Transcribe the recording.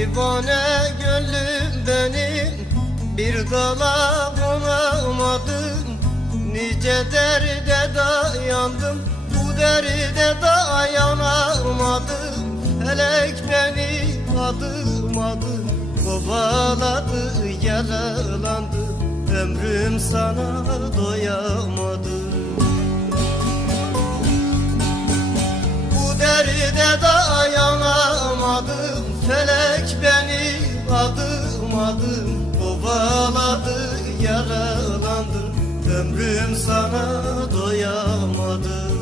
Divane gönlüm benim Bir dala konamadım Nice derde dayandım Bu derde dayanamadım. Felek beni adım Kovaladı yaralandı. Ömrüm sana doyamadı Ömrüm sana doyamadı